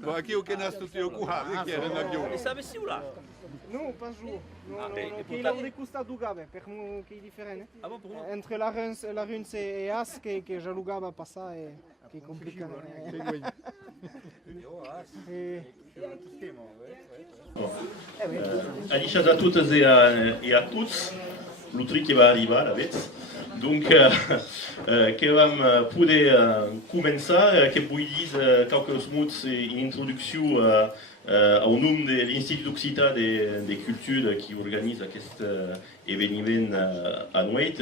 Bom, aqui o que nós temos o Harry, que era na Bioma. Sabe se lá? Non, pas jour. Non, bem, non, e que portanto- ele custa do Gabe, permo que é diferente. Ah bom, pour Entre la Runce e As, que já alugava passar, que é complicado. Alicia a totes e a tots, el tri que va arribar, la veig. Donc, que vam poder començar, que vull dir quelques mots in introducció au nom de l'Institut Occità de Cultura qui organitza aquest eveniment anual.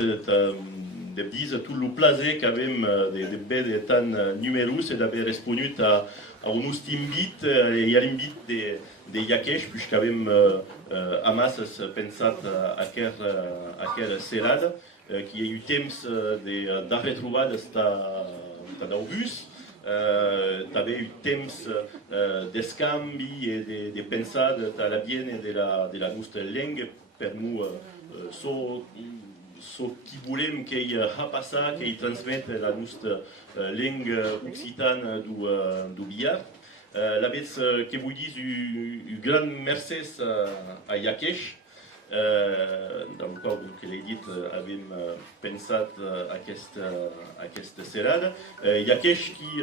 De dir tot el plaer que avem de veure tan numerós e d'haver respondut a un nostre invit i a l'invit de Iaqueix, puisque avem a masses pensat a aquella serada, que hi ha eu temps de retrobar d'August, també hi ha eu temps d'escanvi i de pensar de la biene de la nostra llengua per nous qui volem que hi ha passat, que hi transmet la nostra llengua occitana du Bihar. La veig que vull dir un gran mercès a Iaqueix, del qual, que l'he dit, avem pensat aquesta serada. Iaqueix qui,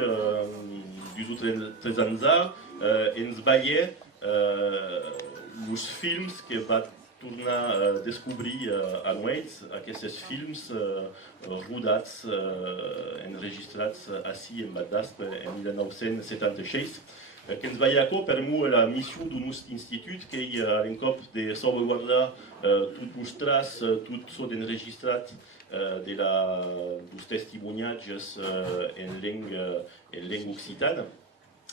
dus o tres anys ens veia els films que va tornar a descobrir a nois, aquests films rodats, enregistrats ací en Badasp en 1976, que ens veia per mu la missió d'un nostre institut que hi ha l'encop de salvaguardar tot mostras, tot so d'enregistrat dels testimoniatges en llengua occitana.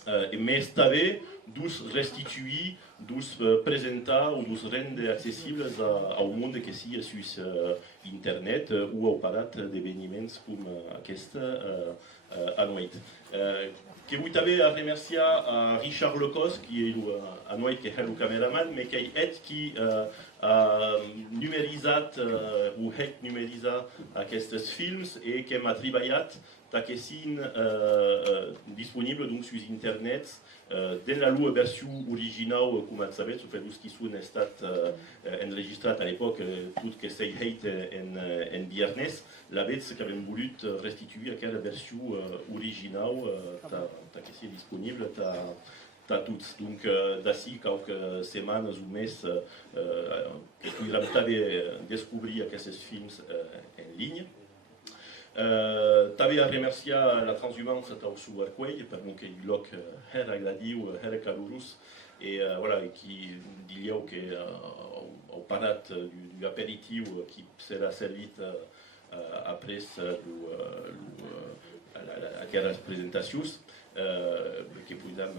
E més també dus restituir, dus presentar o dus rendre accessibles ao món que sia sus internet o au parat d'eveniments com aquesta anual. Que vull també remerciar a Richard Lecos, qui és anual que és el cameraman, mais que és qui ha numeritzat o hat numeritzat aquests films i que m'ha treballat que siguin disponibles donc sur internet dans la lua versió original, com et sabeu, els que són estat enregistrat a l'època, tot que s'ha fet en viernes, la veig que hem volut restituir aquella versió original que sigui disponible a tots. Donc, d'ací quelques setmanes o més que podrem també descobrir aquests films en línia. També a remerciar la transhumance al seu arcuell, per que hi loc agradiu, calorós, i qui diríeu que heu parat d'un aperitiu qui serà servit après aquelles presentacions, que podem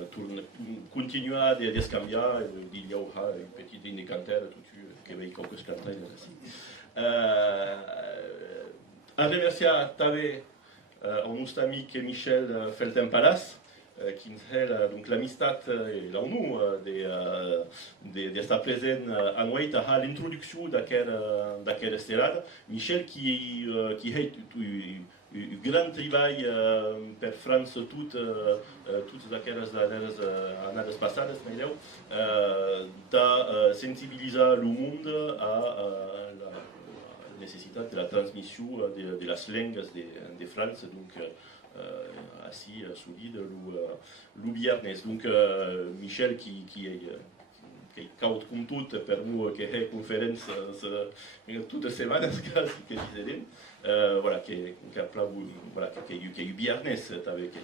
continuar de descanviar, diríeu un petit indicateur, que veig quelques cantarelles així. A remerciar també el nostre amic Michel Felten-Palas, qui ens ha l'amistat i l'honor d'estar present anual a l'introducció d'aquella serada. Michel qui ha fet un gran treball per França totes aquelles anades passades, de sensibilitzar el món a la necessitat de la transmissió de les llengües de França, donc així solide el viernes. Donc Michel qui caut com tot per nu que ha conferències totes les setmanes quasi que direm, que aplau que hi ha viernes també que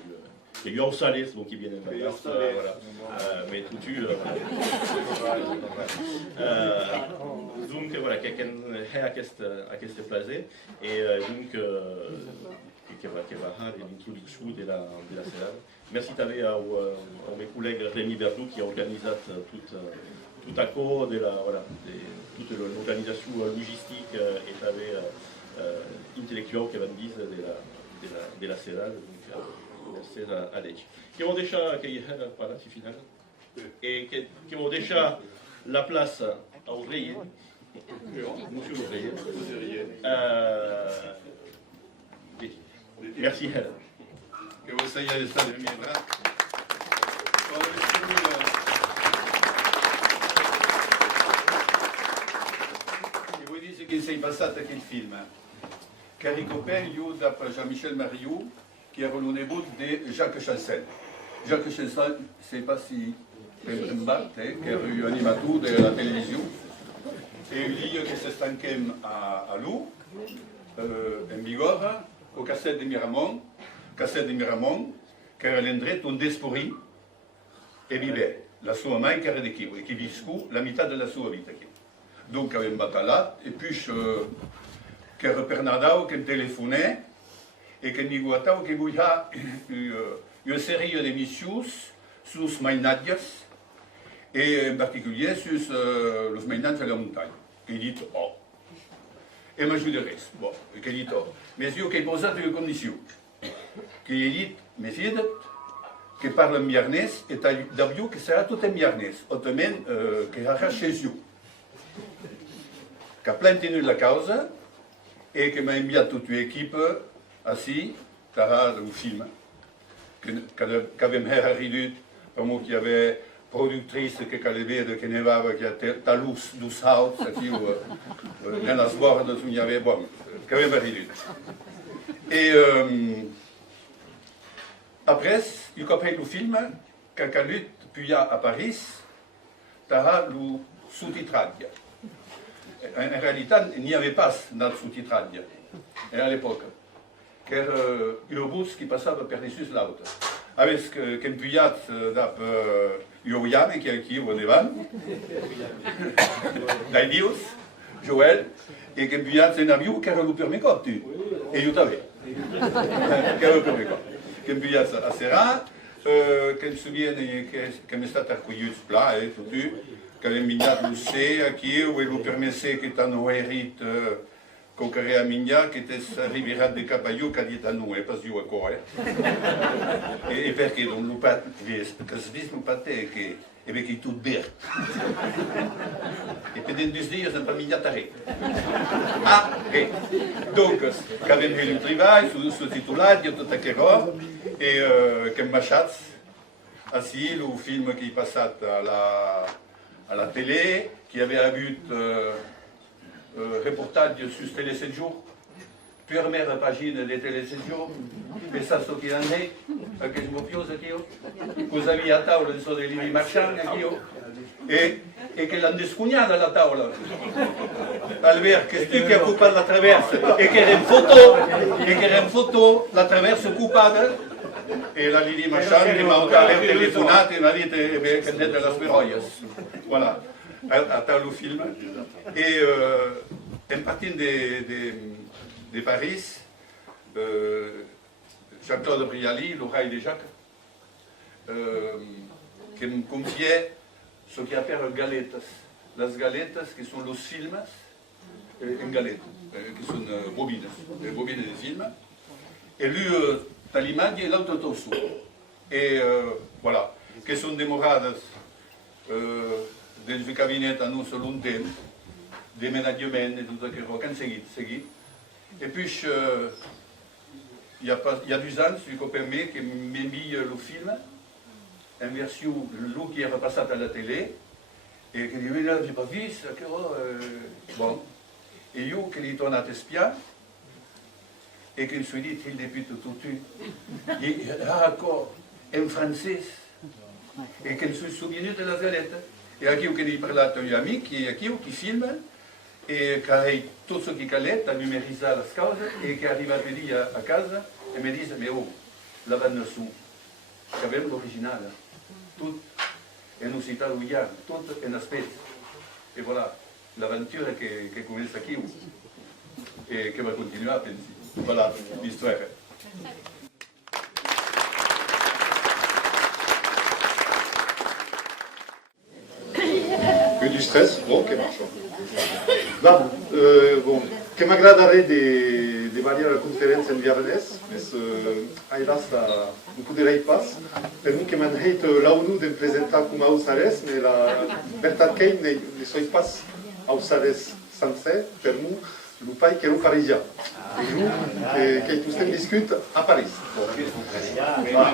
hi ha Ossales, qui vienen d'allà, mais tout donc voilà, que ha aquest plaer i donc que va ha l'introducció de la serada. Merci també al meu col·lega Rémi Verdú qui ha organitzat tot això de tota l'organització logística i també intel·lectual que vam dir de la serada. Merci a ell. Que vau deixar que hi ha per a final i que vau deixar la plaça al rei Monsieur Ouvrier. Merci. Que você ia estar mientras. E voi dire che sei passato aquel film. Cari copain, io d'après Jean-Michel Mariou, qui era le debut de Jacques Chancel. Jacques Chancel, je ne sais pas si vous savez, qui era un animateur de la télévision. Et il dit que se stanquem à Lou, en Bigorre, au cassette de Miramont, che era l'endret on despori e vive la sua mãe che era di Chivo e che viscu la metà della sua vita qui. Donc avem batalat e puis che era per Nadal che telefonè e che mi guardava che voia une série d'émissions sus mainadias et en particulier sus los mainats de la montagne. Che dit oh e m'ajuderes. Bon, che dit oh. Mais io che he posat una condició. Que he dit, mais fida't, que parle en miarnès et d'avió que serà tot en miarnès, autrament que harà chez eux. Que ha plantinut la causa e que m'ha enviat tota l'equipe ací, tarà un film. Que avem arribat, per mo que hi havia productrice que cal veure que nevava, que hi ha talús dos hauts, aquí, en les bordes on hi havia, bon, que avem arribat. Et après, il a pris le film, quand il est à Paris, il a le sous-titrage. En réalité, il n'y avait pas de sous-titrage à l'époque. Car il y a un bus qui passait par-dessus l'autre. Avec un puyat d'Ioyane, qui est ici au devant, d'Aidius, Joël, et un puyat d'un avion qui a le permis cop, tu. Et je t'avais. Qui a le permis cop. Che mi a Serra, che mi souviene che mi è stata accogliuta là, che aveva mingiato un sé, che io avevo permesso che hanno erit con che a mingiare, che arriverà di Capagliù, che ha detto a noi, pas io a cuore. E perché non lo parte, che si non parte che e perché tutto verde. E per dentro due giorni non mi mingiata re. Ah, re. Donc, che avevamo fait un travail sul titolaggio, tutto che roba, e che mi lasciato, así, il film che è passato alla télé, che aveva avuto reportage su Télé 7 jours, première pagina di Télé 7 jours, e sa so che andai, che sono piosa che io, cosa aveva a tavola di so dei libri marciani che io, e che l'hanno descugnata la tavola, al ver che stu che occupa la traversa, e che era in foto, la traversa occupata, e la Lili Marchand mi ha telefonato e mi ha detto che è delle Speroias. Voilà, a tal le film. Et en partant de Paris, Jean-Claude Brialy, l'oreille de Jacques, qui me confiait ce qu'il y a à faire galetas. Las galetas, qui sont los films en galettes, qui sont bobines de films. Et lui, t'as l'image et l'autre torso. Et voilà, qui sont demoradas del cabinet à nous sur long temps, des management et tout ça que rocan seguit. Et puis, il y a 2 ans, je suis permis que m'envie le film, en version l'eau qui est repassé à la télé, et que je n'ai pas vu, bon. Et je, que l'ai tourné à Tespia, et que je me suis dit, il depuis tout de suite, encore en français, et que je me suis souvenu de la galette. Et aquí que j'ai parlé à un ami qui est aquí, qui filme, et qui a tout ce qui calait, a numérisé les causes, et qui arrive à venir à casa, et me dit, mais oh, la bande son, c'est même l'original, tout en occitan ouillard, tout en aspect. Et voilà, l'aventure qui commence aquí, et qui va continuer à penser. Voilà l'histoire. Que du stress, bon, che marche. Bon, che m'agradarait de venir a la conferenza in viernes, mas ai asta nu puderei pas, per nu che man heit la ONU de presenta cum au sares, ne la Bertat Kane ne soi pas au sares Sanse, per mu, Lupai Quero Parisia. Qui tous discutent à Paris. Voilà.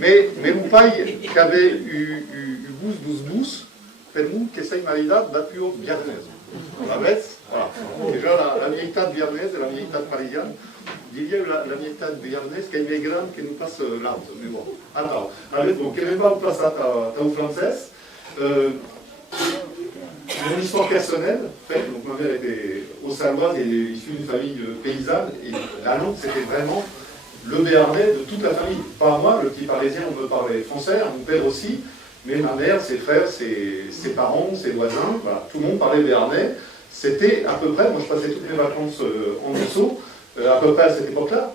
Mais Lupai, qui avait eu bus, per mu, que sei maridad da più viernes. La vez, voilà. Déjà, la vieillità de viernes et la vieillità de parisienne, diria la vieillità de viernes, qui est migrante, qui nous passe l'autre. Mais bon. Alors, donc, je ne vais pas vous passer au français. Mon histoire personnelle, donc ma mère était haut-saloise et issue d'une famille paysanne, et la langue c'était vraiment le béarnais de toute la famille. Pas moi, le petit parisien, on me parlait français, mon père aussi, mais ma mère, ses frères, ses parents, ses voisins, voilà, tout le monde parlait béarnais. C'était à peu près, moi je passais toutes mes vacances en Dessau, à peu près à cette époque-là,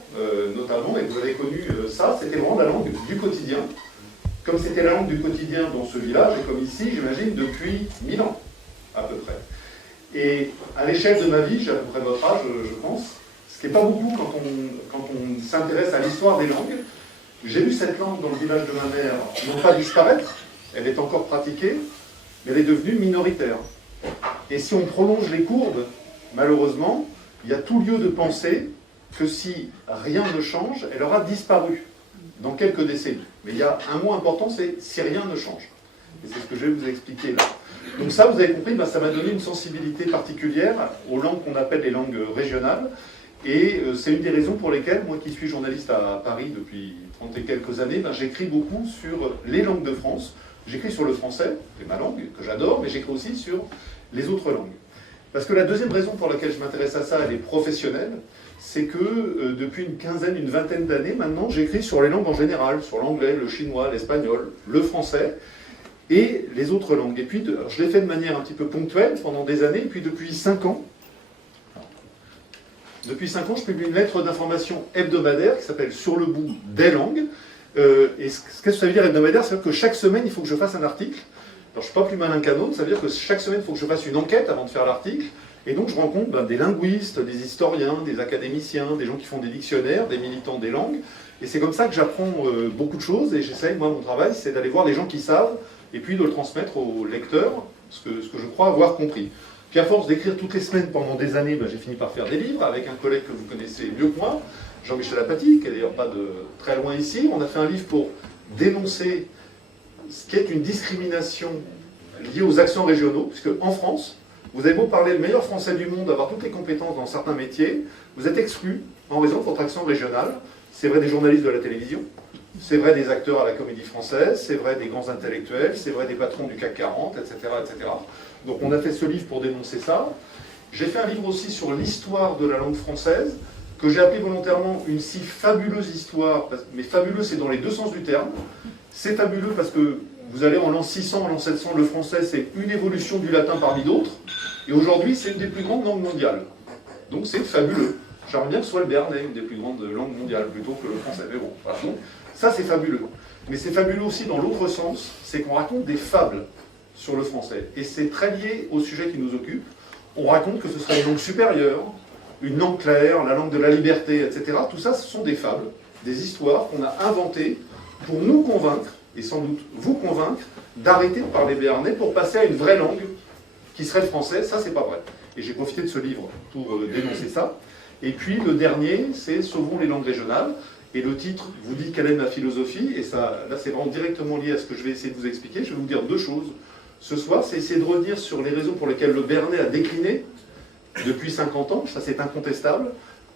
notamment, et vous avez connu ça, c'était vraiment la langue du quotidien. Comme c'était la langue du quotidien dans ce village, et comme ici, j'imagine, depuis 1000 ans, à peu près. Et à l'échelle de ma vie, j'ai à peu près votre âge, je pense, ce qui n'est pas beaucoup quand on s'intéresse à l'histoire des langues. J'ai vu cette langue dans le village de ma mère non pas disparaître, elle est encore pratiquée, mais elle est devenue minoritaire. Et si on prolonge les courbes, malheureusement, il y a tout lieu de penser que si rien ne change, elle aura disparu dans quelques décennies. Mais il y a un mot important, c'est si rien ne change. Et c'est ce que je vais vous expliquer là. Donc ça, vous avez compris, ça m'a donné une sensibilité particulière aux langues qu'on appelle les langues régionales. Et c'est une des raisons pour lesquelles, moi qui suis journaliste à Paris depuis 30 et quelques années, j'écris beaucoup sur les langues de France. J'écris sur le français, c'est ma langue, que j'adore, mais j'écris aussi sur les autres langues. Parce que la deuxième raison pour laquelle je m'intéresse à ça, elle est professionnelle, c'est que depuis une quinzaine, une vingtaine d'années, maintenant, j'écris sur les langues en général, sur l'anglais, le chinois, l'espagnol, le français, et les autres langues. Et puis, je l'ai fait de manière un petit peu ponctuelle pendant des années, et puis depuis 5 ans, je publie une lettre d'information hebdomadaire qui s'appelle Sur le bout des langues. Et ce que ça veut dire hebdomadaire, c'est que chaque semaine, il faut que je fasse un article. Alors, je ne suis pas plus malin qu'un autre, ça veut dire que chaque semaine, il faut que je fasse une enquête avant de faire l'article. Et donc, je rencontre des linguistes, des historiens, des académiciens, des gens qui font des dictionnaires, des militants des langues. Et c'est comme ça que j'apprends beaucoup de choses. Et j'essaye, moi, mon travail, c'est d'aller voir les gens qui savent, et puis de le transmettre aux lecteurs, ce que je crois avoir compris. Puis à force d'écrire toutes les semaines pendant des années, j'ai fini par faire des livres avec un collègue que vous connaissez mieux que moi, Jean-Michel Apathy, qui est d'ailleurs pas de très loin ici. On a fait un livre pour dénoncer ce qui est une discrimination liée aux accents régionaux, puisque en France, vous avez beau parler le meilleur français du monde, avoir toutes les compétences dans certains métiers, vous êtes exclu en raison de votre accent régional. C'est vrai des journalistes de la télévision, c'est vrai des acteurs à la Comédie Française, c'est vrai des grands intellectuels, c'est vrai des patrons du CAC 40, etc., etc. Donc on a fait ce livre pour dénoncer ça. J'ai fait un livre aussi sur l'histoire de la langue française, que j'ai appelé volontairement une si fabuleuse histoire, mais fabuleux c'est dans les deux sens du terme. C'est fabuleux parce que vous allez en l'an 600, en l'an 700, le français c'est une évolution du latin parmi d'autres, et aujourd'hui c'est une des plus grandes langues mondiales. Donc c'est fabuleux. J'aimerais bien que ce soit le béarnais, une des plus grandes langues mondiales, plutôt que le français. Mais bon, voilà. Donc, ça c'est fabuleux. Mais c'est fabuleux aussi dans l'autre sens, c'est qu'on raconte des fables sur le français. Et c'est très lié au sujet qui nous occupe. On raconte que ce serait une langue supérieure, une langue claire, la langue de la liberté, etc. Tout ça, ce sont des fables, des histoires qu'on a inventées pour nous convaincre, et sans doute vous convaincre, d'arrêter de parler béarnais pour passer à une vraie langue qui serait le français. Ça, c'est pas vrai. Et j'ai profité de ce livre pour dénoncer ça. Et puis le dernier, c'est Sauvons les langues régionales. Et le titre vous dit quelle est ma philosophie. Et ça, là, c'est vraiment directement lié à ce que je vais essayer de vous expliquer. Je vais vous dire deux choses. Ce soir, c'est essayer de revenir sur les raisons pour lesquelles le béarnais a décliné depuis 50 ans. Ça, c'est incontestable.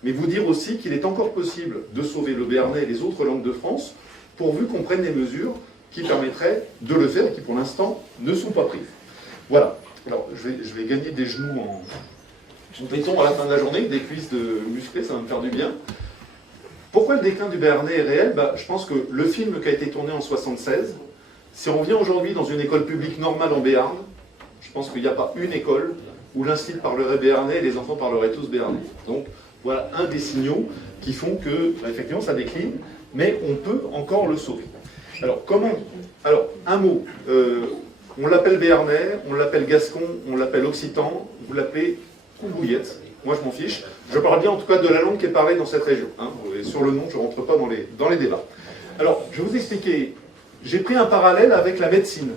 Mais vous dire aussi qu'il est encore possible de sauver le béarnais et les autres langues de France, pourvu qu'on prenne les mesures qui permettraient de le faire et qui, pour l'instant, ne sont pas prises. Voilà. Alors, je vais gagner des genoux en béton à la fin de la journée, des cuisses de musclés, ça va me faire du bien. Pourquoi le déclin du béarnais est réel ? Je pense que le film qui a été tourné en 1976, si on vient aujourd'hui dans une école publique normale en Béarn, je pense qu'il n'y a pas une école où l'institut parlerait béarnais et les enfants parleraient tous béarnais. Donc voilà un des signaux qui font que, effectivement, ça décline, mais on peut encore le sauver. Alors comment ? Alors, un mot. On l'appelle béarnais, on l'appelle gascon, on l'appelle occitan, vous l'appelez coubouillette. Moi, je m'en fiche. Je parle bien, en tout cas, de la langue qui est parlée dans cette région. Hein. Et sur le nom, je ne rentre pas dans les débats. Alors, je vais vous expliquer. J'ai pris un parallèle avec la médecine.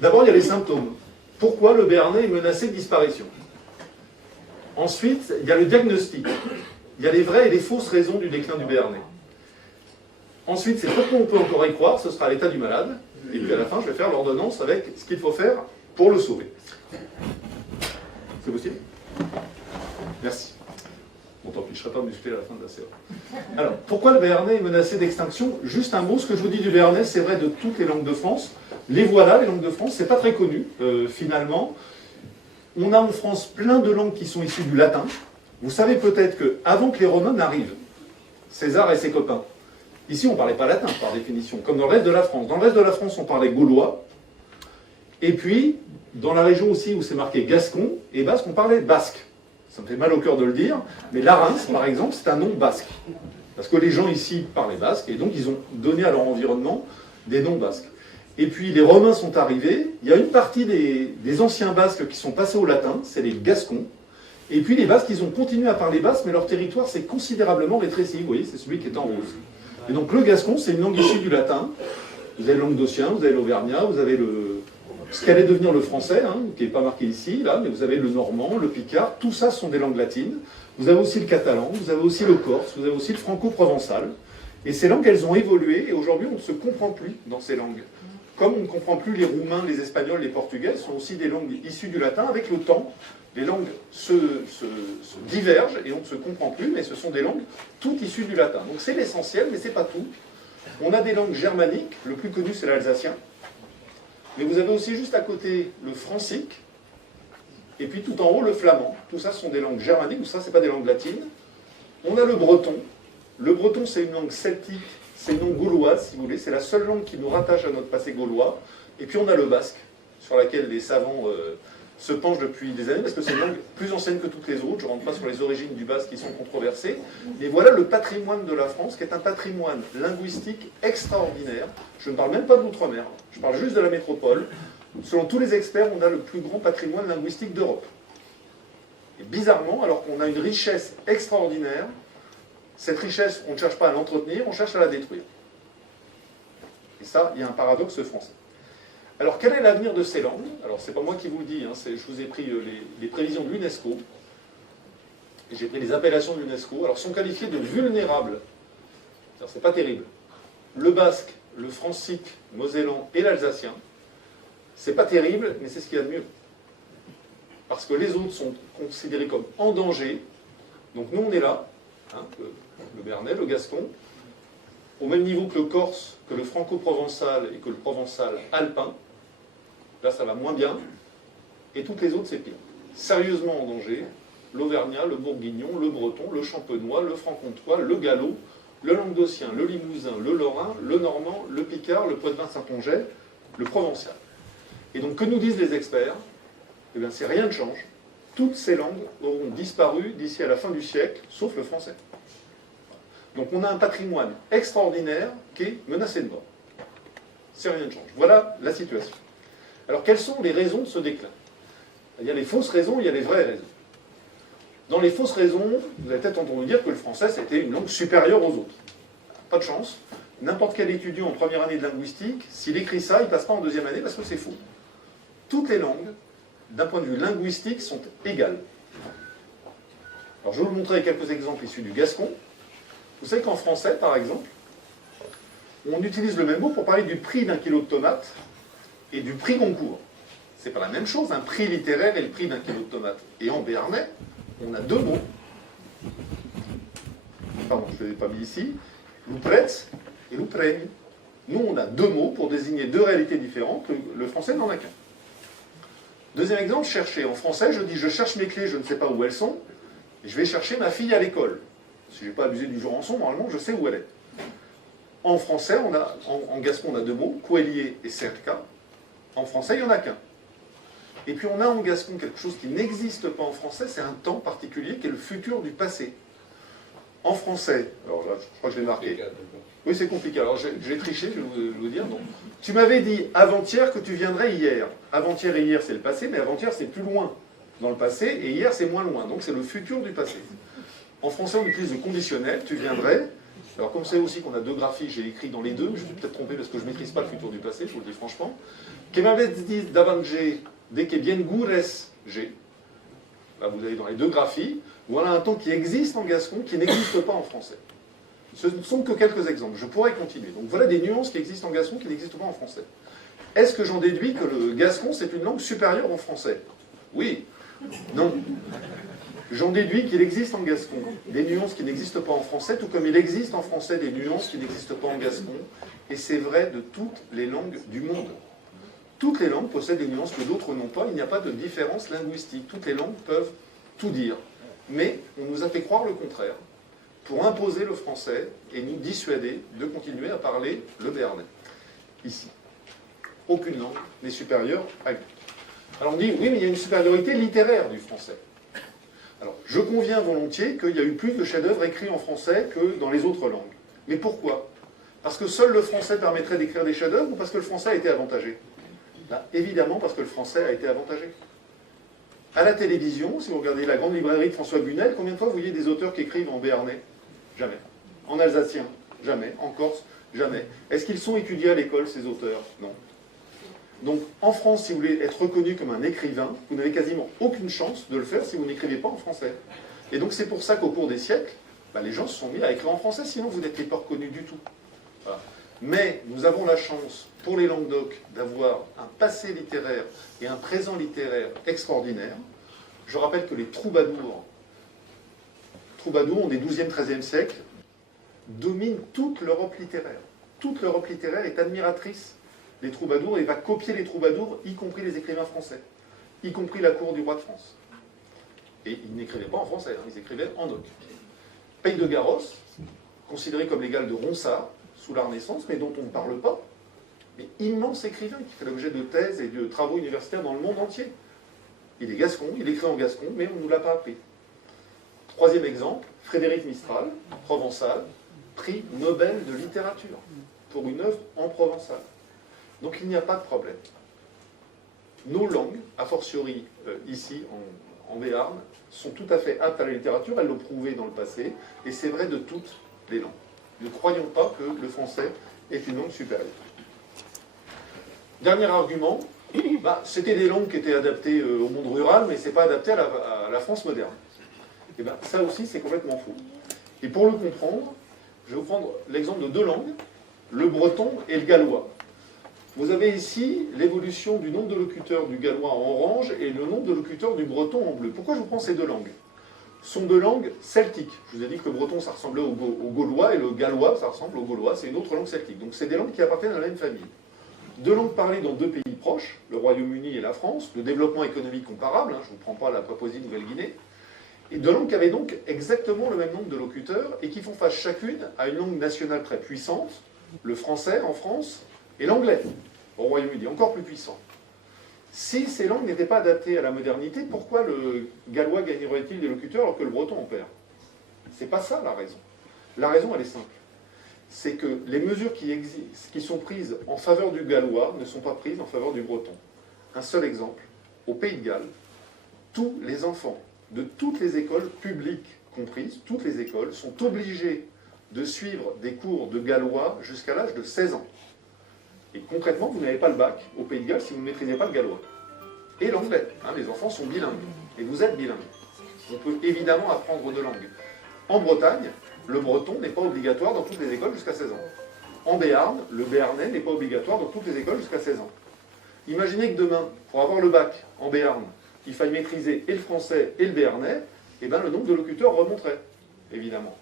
D'abord, il y a les symptômes. pourquoi le béarnais est menacé de disparition. Ensuite, il y a le diagnostic. Il y a les vraies et les fausses raisons du déclin du béarnais. Ensuite, c'est pourquoi on peut encore y croire, ce sera l'état du malade. Et puis à la fin, je vais faire l'ordonnance avec ce qu'il faut faire pour le sauver. C'est possible? Merci. Bon, tant pis, je ne serai pas musclé à la fin de la séance. Alors, pourquoi le béarnais est menacé d'extinction? Juste un mot, ce que je vous dis du béarnais, c'est vrai de toutes les langues de France. Les voilà, les langues de France, c'est pas très connu, finalement. On a en France plein de langues qui sont issues du latin. Vous savez peut-être qu'avant que les Romains n'arrivent, César et ses copains, ici on ne parlait pas latin par définition, comme dans le reste de la France. Dans le reste de la France, on parlait gaulois. Et puis, dans la région aussi où c'est marqué gascon et basque, on parlait basque. Ça me fait mal au cœur de le dire, mais Larens, par exemple, c'est un nom basque. Parce que les gens ici parlaient basque, et donc ils ont donné à leur environnement des noms basques. Et puis les Romains sont arrivés, il y a une partie des anciens basques qui sont passés au latin, c'est les gascons. Et puis les basques, ils ont continué à parler basque, mais leur territoire s'est considérablement rétréci. Vous voyez, c'est celui qui est en rose. Et donc le gascon, c'est une langue issue du latin. Vous avez le languedocien, vous avez l'auvergnat, vous avez ce qu'allait devenir le français, hein, qui n'est pas marqué ici, là, mais vous avez le normand, le picard, tout ça sont des langues latines. Vous avez aussi le catalan, vous avez aussi le corse, vous avez aussi le franco-provençal. Et ces langues, elles ont évolué, et aujourd'hui, on ne se comprend plus dans ces langues. Comme on ne comprend plus les roumains, les espagnols, les portugais, sont aussi des langues issues du latin. Avec le temps, les langues se divergent, et on ne se comprend plus, mais ce sont des langues toutes issues du latin. Donc c'est l'essentiel, mais ce n'est pas tout. On a des langues germaniques, le plus connu c'est l'alsacien. Mais vous avez aussi juste à côté le francique, et puis tout en haut le flamand. Tout ça ce sont des langues germaniques, tout ça c'est pas des langues latines. On a le breton. Le breton c'est une langue celtique, c'est une langue gauloise si vous voulez, c'est la seule langue qui nous rattache à notre passé gaulois. Et puis on a le basque, sur laquelle les savants se penchent depuis des années, parce que c'est une langue plus ancienne que toutes les autres. Je ne rentre pas sur les origines du basque qui sont controversées. Mais voilà le patrimoine de la France, qui est un patrimoine linguistique extraordinaire. Je ne parle même pas de l'outre-mer, je parle juste de la métropole. Selon tous les experts, on a le plus grand patrimoine linguistique d'Europe. Et bizarrement, alors qu'on a une richesse extraordinaire, cette richesse, on ne cherche pas à l'entretenir, on cherche à la détruire. Et ça, il y a un paradoxe français. Alors, quel est l'avenir de ces langues? Alors, c'est pas moi qui vous le dis, hein, je vous ai pris les prévisions de l'UNESCO, et j'ai pris les appellations de l'UNESCO. Alors, sont qualifiées de vulnérables. C'est pas terrible. Le basque, le francique, mosellan et l'alsacien, c'est pas terrible, mais c'est ce qu'il y a de mieux. Parce que les autres sont considérés comme en danger. Donc, nous, on est là, hein, le béarnais, le gascon, au même niveau que le corse, que le franco-provençal et que le provençal alpin. Là, ça va moins bien. Et toutes les autres, c'est pire. Sérieusement en danger, l'auvergnat, le bourguignon, le breton, le champenois, le franc-comtois, le gallo, le languedocien, le limousin, le lorrain, le normand, le picard, le poitevin-saint-onget, le provençal. Et donc, que nous disent les experts? Eh bien, c'est rien ne change. Toutes ces langues auront disparu d'ici à la fin du siècle, sauf le français. Donc on a un patrimoine extraordinaire qui est menacé de mort. C'est rien ne change. Voilà la situation. Alors quelles sont les raisons de ce déclin? Il y a les fausses raisons, il y a les vraies raisons. Dans les fausses raisons, vous avez peut-être entendu dire que le français c'était une langue supérieure aux autres. Pas de chance. N'importe quel étudiant en première année de linguistique, s'il écrit ça, il ne passe pas en deuxième année parce que c'est faux. Toutes les langues, d'un point de vue linguistique, sont égales. Alors je vais vous montrer quelques exemples issus du gascon. Vous savez qu'en français, par exemple, on utilise le même mot pour parler du prix d'un kilo de tomates et du prix Goncourt. C'est pas la même chose, un prix littéraire et le prix d'un kilo de tomates. Et en béarnais, on a deux mots. Pardon, je ne l'ai pas mis ici. Louprette et loupraigne. Nous, on a deux mots pour désigner deux réalités différentes. Le français n'en a qu'un. Deuxième exemple, chercher. En français, je dis je cherche mes clés, je ne sais pas où elles sont, et je vais chercher ma fille à l'école. Si je n'ai pas abusé du Jurançon, normalement, je sais où elle est. En français, en gascon, on a deux mots, coélier et cerca. En français, il n'y en a qu'un. Et puis on a en gascon quelque chose qui n'existe pas en français, c'est un temps particulier qui est le futur du passé. En français, alors là, je crois que je l'ai marqué. Oui, c'est compliqué. Alors j'ai triché, je vais vous dire. Donc, tu m'avais dit avant-hier que tu viendrais hier. Avant-hier et hier, c'est le passé, mais avant-hier, c'est plus loin dans le passé, et hier, c'est moins loin. Donc c'est le futur du passé. En français, on utilise le conditionnel, tu viendrais. Alors comme c'est aussi qu'on a deux graphies, j'ai écrit dans les deux, je me suis peut-être trompé parce que je ne maîtrise pas le futur du passé, je vous le dis franchement. Che m'avete dit davanti de que bien gures G. Là, vous avez dans les deux graphies, voilà un ton qui existe en gascon, qui n'existe pas en français. Ce ne sont que quelques exemples. Je pourrais continuer. Donc voilà des nuances qui existent en gascon qui n'existent pas en français. Est-ce que j'en déduis que le gascon, c'est une langue supérieure au français? Oui. Non. J'en déduis qu'il existe en gascon des nuances qui n'existent pas en français, tout comme il existe en français des nuances qui n'existent pas en gascon. Et c'est vrai de toutes les langues du monde. Toutes les langues possèdent des nuances que d'autres n'ont pas. Il n'y a pas de différence linguistique. Toutes les langues peuvent tout dire. Mais on nous a fait croire le contraire pour imposer le français et nous dissuader de continuer à parler le béarnais. Ici. Aucune langue n'est supérieure à l'autre. Alors on dit, oui, mais il y a une supériorité littéraire du français. Alors, je conviens volontiers qu'il y a eu plus de chefs-d'œuvre écrits en français que dans les autres langues. Mais pourquoi? Parce que seul le français permettrait d'écrire des chefs-d'œuvre ou parce que le français a été avantagé? Là, évidemment, parce que le français a été avantagé. À la télévision, si vous regardez la grande librairie de François Bunel, combien de fois vous voyez des auteurs qui écrivent en béarnais? Jamais. En alsacien? Jamais. En corse? Jamais. Est-ce qu'ils sont étudiés à l'école, ces auteurs? Non. Donc, en France, si vous voulez être reconnu comme un écrivain, vous n'avez quasiment aucune chance de le faire si vous n'écrivez pas en français. Et donc, c'est pour ça qu'au cours des siècles, les gens se sont mis à écrire en français, sinon vous n'étiez pas reconnu du tout. Voilà. Mais nous avons la chance, pour les Languedoc, d'avoir un passé littéraire et un présent littéraire extraordinaire. Je rappelle que les troubadours des 12e, 13e siècles, dominent toute l'Europe littéraire. Toute l'Europe littéraire est admiratrice des troubadours et va copier les troubadours, y compris les écrivains français, y compris la cour du roi de France. Et ils n'écrivaient pas en français, ils écrivaient en oc. Pays de Garros, considéré comme l'égal de Ronsard, sous la Renaissance, mais dont on ne parle pas, mais immense écrivain qui fait l'objet de thèses et de travaux universitaires dans le monde entier. Il est gascon, il écrit en gascon, mais on ne nous l'a pas appris. Troisième exemple, Frédéric Mistral, provençal, prix Nobel de littérature, pour une œuvre en provençal. Donc il n'y a pas de problème. Nos langues, a fortiori ici en Béarn, sont tout à fait aptes à la littérature, elles l'ont prouvé dans le passé, et c'est vrai de toutes les langues. Ne croyons pas que le français est une langue supérieure. Dernier argument, c'était des langues qui étaient adaptées au monde rural, mais ce n'est pas adapté à la France moderne. Et bien ça aussi c'est complètement faux. Et pour le comprendre, je vais vous prendre l'exemple de deux langues, le breton et le gallois. Vous avez ici l'évolution du nombre de locuteurs du gallois en orange et le nombre de locuteurs du breton en bleu. Pourquoi je vous prends ces deux langues? Ce sont deux langues celtiques. Je vous ai dit que le breton, ça ressemblait au gaulois, et le gallois, ça ressemble au gaulois. C'est une autre langue celtique. Donc c'est des langues qui appartiennent à la même famille. Deux langues parlées dans deux pays proches, le Royaume-Uni et la France, de développement économique comparable, je ne vous prends pas la Papouasie-Nouvelle-Guinée, et deux langues qui avaient donc exactement le même nombre de locuteurs et qui font face chacune à une langue nationale très puissante, le français en France et l'anglais au Royaume-Uni, encore plus puissant. Si ces langues n'étaient pas adaptées à la modernité, pourquoi le gallois gagnerait-il des locuteurs alors que le breton en perd? C'est pas ça la raison. La raison, elle est simple. C'est que les mesures qui sont prises en faveur du gallois ne sont pas prises en faveur du breton. Un seul exemple. Au Pays de Galles, tous les enfants de toutes les écoles publiques comprises, toutes les écoles, sont obligés de suivre des cours de gallois jusqu'à l'âge de 16 ans. Et concrètement, vous n'avez pas le bac au Pays de Galles si vous ne maîtrisez pas le gallois. Et l'anglais. Les enfants sont bilingues. Et vous êtes bilingues. On peut évidemment apprendre deux langues. En Bretagne, le breton n'est pas obligatoire dans toutes les écoles jusqu'à 16 ans. En Béarn, le béarnais n'est pas obligatoire dans toutes les écoles jusqu'à 16 ans. Imaginez que demain, pour avoir le bac en Béarn, il faille maîtriser et le français et le béarnais, et bien le nombre de locuteurs remonterait, évidemment.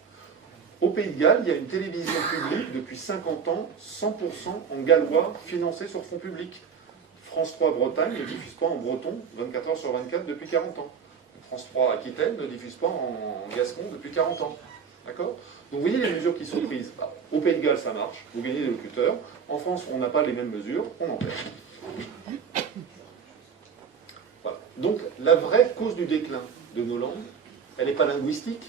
Au Pays de Galles, il y a une télévision publique depuis 50 ans, 100% en gallois, financée sur fonds publics. France 3 Bretagne ne diffuse pas en breton 24 heures sur 24 depuis 40 ans. France 3 Aquitaine ne diffuse pas en gascon depuis 40 ans. D'accord? Donc vous voyez les mesures qui sont prises. Au Pays de Galles, ça marche, vous gagnez des locuteurs. En France, on n'a pas les mêmes mesures, on en perd. Voilà. Donc la vraie cause du déclin de nos langues, elle n'est pas linguistique,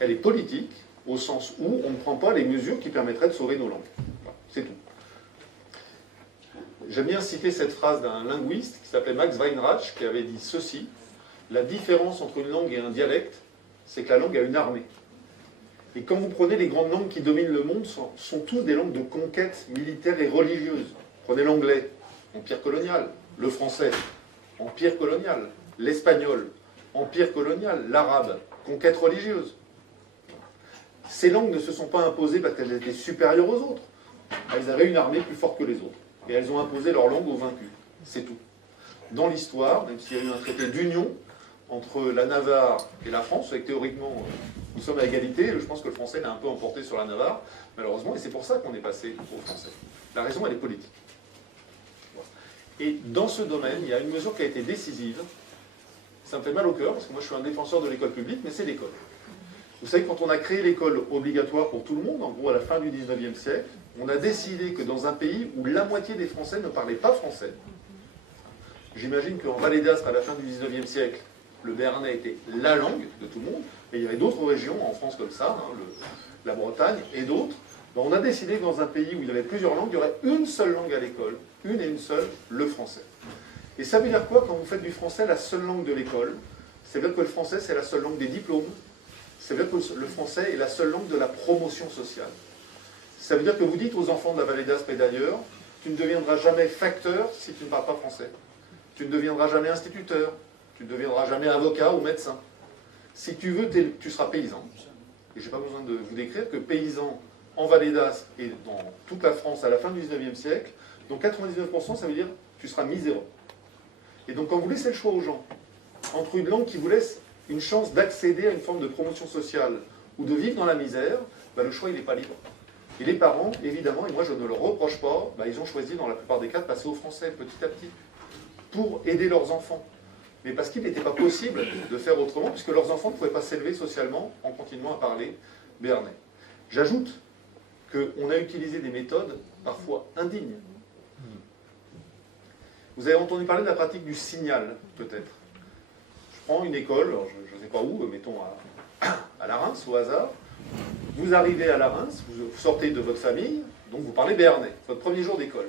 elle est politique, au sens où on ne prend pas les mesures qui permettraient de sauver nos langues. Voilà. C'est tout. J'aime bien citer cette phrase d'un linguiste qui s'appelait Max Weinreich, qui avait dit ceci: la différence entre une langue et un dialecte, c'est que la langue a une armée. Et quand vous prenez les grandes langues qui dominent le monde, sont toutes des langues de conquête militaire et religieuse. Prenez l'anglais, empire colonial, le français, empire colonial. L'espagnol, empire colonial. L'arabe, conquête religieuse. Ces langues ne se sont pas imposées parce qu'elles étaient supérieures aux autres. Elles avaient une armée plus forte que les autres. Et elles ont imposé leur langue aux vaincus. C'est tout. Dans l'histoire, même s'il y a eu un traité d'union entre la Navarre et la France, c'est que théoriquement, nous sommes à égalité. Je pense que le français l'a un peu emporté sur la Navarre, malheureusement, et c'est pour ça qu'on est passé au français. La raison, elle est politique. Et dans ce domaine, il y a une mesure qui a été décisive. Ça me fait mal au cœur, parce que moi je suis un défenseur de l'école publique, mais c'est l'école. Vous savez, quand on a créé l'école obligatoire pour tout le monde, en gros à la fin du 19e siècle, on a décidé que dans un pays où la moitié des Français ne parlaient pas français, j'imagine qu'en Vallée d'Astre, à la fin du 19e siècle, le béarnais était la langue de tout le monde, et il y avait d'autres régions en France comme ça, la Bretagne et d'autres. On a décidé que dans un pays où il y avait plusieurs langues, il y aurait une seule langue à l'école, une et une seule, le français. Et ça veut dire quoi quand vous faites du français la seule langue de l'école? Ça veut dire que le français c'est la seule langue des diplômes, ça veut dire que le français est la seule langue de la promotion sociale. Ça veut dire que vous dites aux enfants de la Vallée d'Aspe et d'ailleurs, tu ne deviendras jamais facteur si tu ne parles pas français. Tu ne deviendras jamais instituteur, tu ne deviendras jamais avocat ou médecin. Si tu veux, tu seras paysan. Et je n'ai pas besoin de vous décrire que paysan en Vallée d'Aspe et dans toute la France à la fin du 19e siècle, donc 99%, ça veut dire que tu seras miséreux. Et donc quand vous laissez le choix aux gens, entre une langue qui vous laisse une chance d'accéder à une forme de promotion sociale ou de vivre dans la misère, bah, le choix il n'est pas libre. Et les parents, évidemment, et moi je ne leur reproche pas, bah, ils ont choisi dans la plupart des cas de passer au français petit à petit, pour aider leurs enfants. Mais parce qu'il n'était pas possible de faire autrement, puisque leurs enfants ne pouvaient pas s'élever socialement en continuant à parler béarnais. J'ajoute qu'on a utilisé des méthodes parfois indignes. Vous avez entendu parler de la pratique du signal, peut-être. Je prends une école, je ne sais pas où, mettons à la Reims, au hasard. Vous arrivez à la Reims, vous sortez de votre famille, donc vous parlez béarnais, votre premier jour d'école.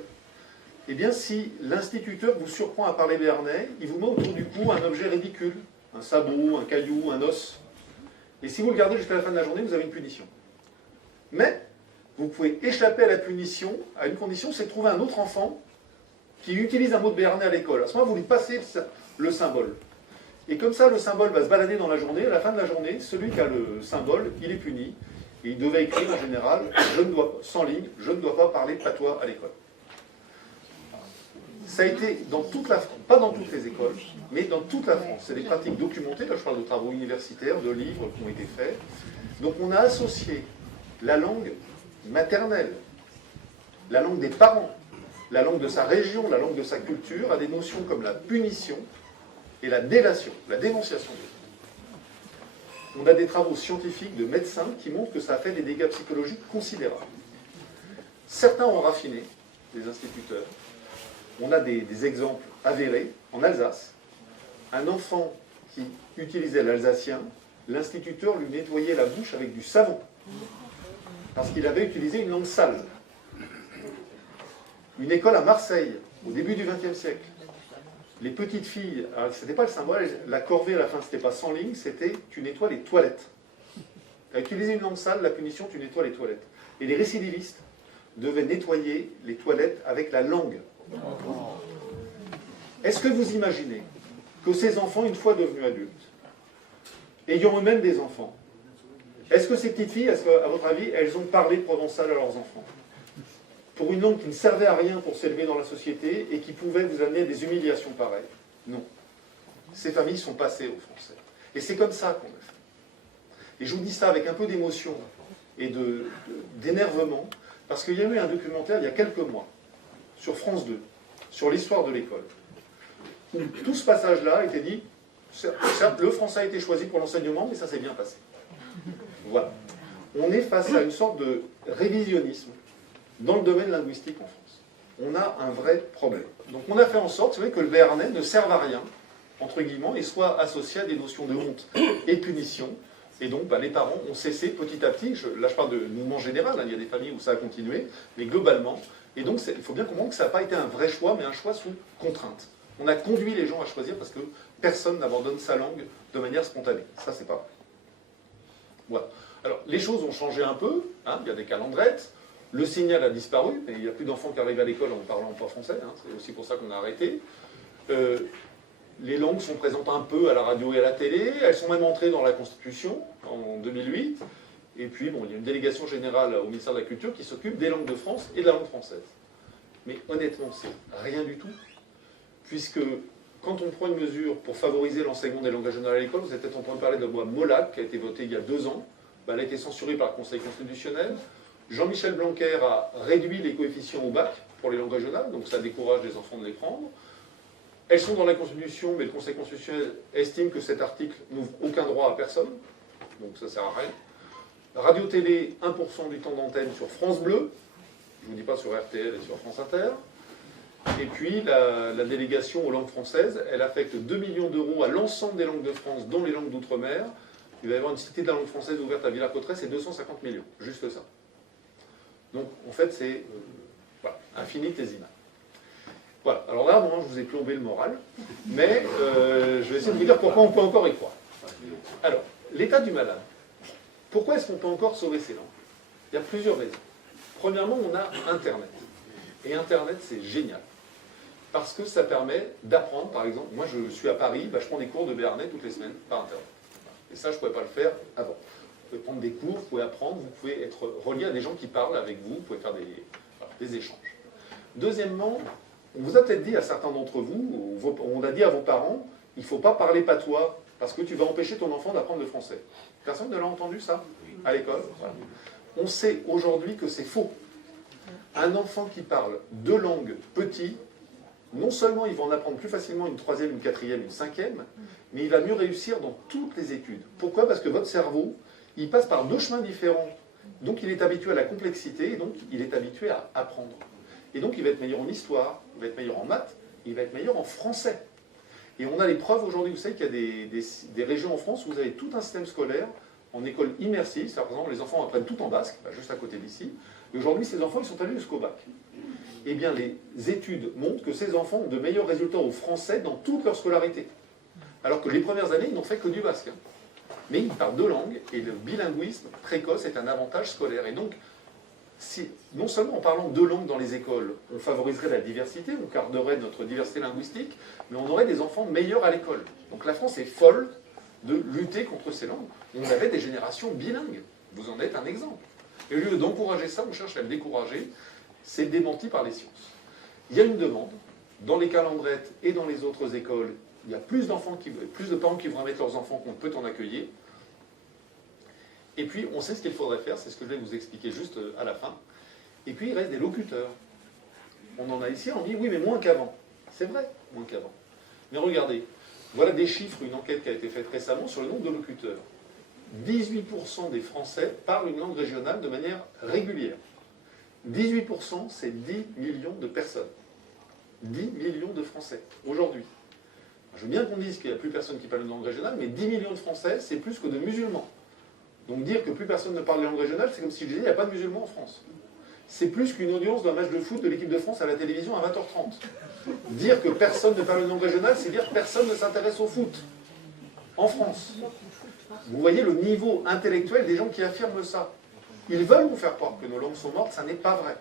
Eh bien, si l'instituteur vous surprend à parler béarnais, il vous met autour du cou un objet ridicule, un sabot, un caillou, un os. Et si vous le gardez jusqu'à la fin de la journée, vous avez une punition. Mais vous pouvez échapper à la punition à une condition, c'est de trouver un autre enfant qui utilise un mot de béarnais à l'école. À ce moment-là, vous lui passez le symbole. Et comme ça, le symbole va se balader dans la journée. À la fin de la journée, celui qui a le symbole, il est puni. Et il devait écrire en général, sans ligne, je ne dois pas parler patois à l'école. Ça a été dans toute la France, pas dans toutes les écoles, mais dans toute la France. C'est des pratiques documentées, là je parle de travaux universitaires, de livres qui ont été faits. Donc on a associé la langue maternelle, la langue des parents, la langue de sa région, la langue de sa culture, à des notions comme la punition et la délation, la dénonciation. On a des travaux scientifiques de médecins qui montrent que ça a fait des dégâts psychologiques considérables. Certains ont raffiné, les instituteurs. On a des exemples avérés. En Alsace, un enfant qui utilisait l'alsacien, l'instituteur lui nettoyait la bouche avec du savon, parce qu'il avait utilisé une langue sale. Une école à Marseille, au début du XXe siècle. Les petites filles, alors c'était pas le symbole, la corvée à la fin, c'était pas 100 lignes, c'était tu nettoies les toilettes. Tu as utilisé une langue sale, la punition, tu nettoies les toilettes. Et les récidivistes devaient nettoyer les toilettes avec la langue. Est-ce que vous imaginez que ces enfants, une fois devenus adultes, ayant eux-mêmes des enfants, est-ce que ces petites filles, est-ce qu'à votre avis, elles ont parlé provençal à leurs enfants? Pour une langue qui ne servait à rien pour s'élever dans la société et qui pouvait vous amener à des humiliations pareilles. Non. Ces familles sont passées au français. Et c'est comme ça qu'on le fait. Et je vous dis ça avec un peu d'émotion et d'énervement, parce qu'il y a eu un documentaire il y a quelques mois, sur France 2, sur l'histoire de l'école, où tout ce passage-là était dit, certes, le français a été choisi pour l'enseignement, mais ça s'est bien passé. Voilà. On est face à une sorte de révisionnisme dans le domaine linguistique en France. On a un vrai problème. Donc on a fait en sorte, que le béarnais ne serve à rien, entre guillemets, et soit associé à des notions de honte et punition. Et donc les parents ont cessé petit à petit, là je parle de mouvement général, il y a des familles où ça a continué, mais globalement, et donc il faut bien comprendre que ça n'a pas été un vrai choix, mais un choix sous contrainte. On a conduit les gens à choisir parce que personne n'abandonne sa langue de manière spontanée. Ça, c'est pas vrai. Voilà. Alors, les choses ont changé un peu, il y a des calendrettes, le signal a disparu, et il n'y a plus d'enfants qui arrivent à l'école en ne parlant pas français, c'est aussi pour ça qu'on a arrêté. Les langues sont présentes un peu à la radio et à la télé. Elles sont même entrées dans la Constitution en 2008. Et puis, bon, il y a une délégation générale au ministère de la Culture qui s'occupe des langues de France et de la langue française. Mais honnêtement, c'est rien du tout. Puisque quand on prend une mesure pour favoriser l'enseignement des langues régionales à l'école, vous avez peut-être entendu parler de la loi Molac qui a été votée il y a 2 ans. Elle a été censurée par le Conseil constitutionnel. Jean-Michel Blanquer a réduit les coefficients au bac pour les langues régionales, donc ça décourage les enfants de les prendre. Elles sont dans la Constitution, mais le Conseil constitutionnel estime que cet article n'ouvre aucun droit à personne, donc ça ne sert à rien. Radio-télé, 1% du temps d'antenne sur France Bleu, je ne vous dis pas sur RTL et sur France Inter. Et puis la délégation aux langues françaises, elle affecte 2 millions d'euros à l'ensemble des langues de France, dont les langues d'outre-mer. Il va y avoir une cité de la langue française ouverte à Villers-Cotterêts, c'est 250 millions, juste ça. Donc en fait c'est voilà, infinitésimal. Voilà, alors là, moi je vous ai plombé le moral, mais je vais essayer de vous dire pourquoi on peut encore y croire. Alors, l'état du malade. Pourquoi est-ce qu'on peut encore sauver ces langues? Il y a plusieurs raisons. Premièrement, on a Internet. Et Internet, c'est génial. Parce que ça permet d'apprendre, par exemple, moi je suis à Paris, je prends des cours de béarnais toutes les semaines par Internet. Et ça, je ne pouvais pas le faire avant. Vous pouvez prendre des cours, vous pouvez apprendre, vous pouvez être relié à des gens qui parlent avec vous, vous pouvez faire des échanges. Deuxièmement, on vous a peut-être dit à certains d'entre vous, on a dit à vos parents, il ne faut pas parler patois, parce que tu vas empêcher ton enfant d'apprendre le français. Personne ne l'a entendu ça à l'école? Voilà. On sait aujourd'hui que c'est faux. Un enfant qui parle 2 langues petit, non seulement il va en apprendre plus facilement une 3e, une 4e, une 5e, mais il va mieux réussir dans toutes les études. Pourquoi? Parce que votre cerveau, il passe par 2 chemins différents. Donc il est habitué à la complexité, et donc il est habitué à apprendre. Et donc il va être meilleur en histoire, il va être meilleur en maths, il va être meilleur en français. Et on a les preuves aujourd'hui, vous savez qu'il y a des régions en France où vous avez tout un système scolaire en école immersive. Par exemple, les enfants apprennent tout en basque, juste à côté d'ici. Et aujourd'hui, ces enfants, ils sont allés jusqu'au bac. Eh bien, les études montrent que ces enfants ont de meilleurs résultats au français dans toute leur scolarité. Alors que les premières années, ils n'ont fait que du basque. Mais ils parlent 2 langues, et le bilinguisme précoce est un avantage scolaire. Et donc, si, non seulement en parlant 2 langues dans les écoles, on favoriserait la diversité, on garderait notre diversité linguistique, mais on aurait des enfants meilleurs à l'école. Donc la France est folle de lutter contre ces langues. On avait des générations bilingues. Vous en êtes un exemple. Et au lieu d'encourager ça, on cherche à le décourager. C'est démenti par les sciences. Il y a une demande. Dans les calendrettes et dans les autres écoles, il y a plus de parents qui vont mettre leurs enfants qu'on peut en accueillir. Et puis, on sait ce qu'il faudrait faire, c'est ce que je vais vous expliquer juste à la fin. Et puis, il reste des locuteurs. On en a ici, on dit, oui, mais moins qu'avant. C'est vrai, moins qu'avant. Mais regardez, voilà des chiffres, une enquête qui a été faite récemment sur le nombre de locuteurs. 18% des Français parlent une langue régionale de manière régulière. 18%, c'est 10 millions de personnes. 10 millions de Français, aujourd'hui. Je veux bien qu'on dise qu'il n'y a plus personne qui parle une langue régionale, mais 10 millions de Français, c'est plus que de musulmans. Donc dire que plus personne ne parle les langues régionales, c'est comme si je disais qu'il n'y a pas de musulmans en France. C'est plus qu'une audience d'un match de foot de l'équipe de France à la télévision à 20h30. Dire que personne ne parle une langue régionale, c'est dire que personne ne s'intéresse au foot. En France. Vous voyez le niveau intellectuel des gens qui affirment ça. Ils veulent nous faire croire que nos langues sont mortes, ça n'est pas vrai.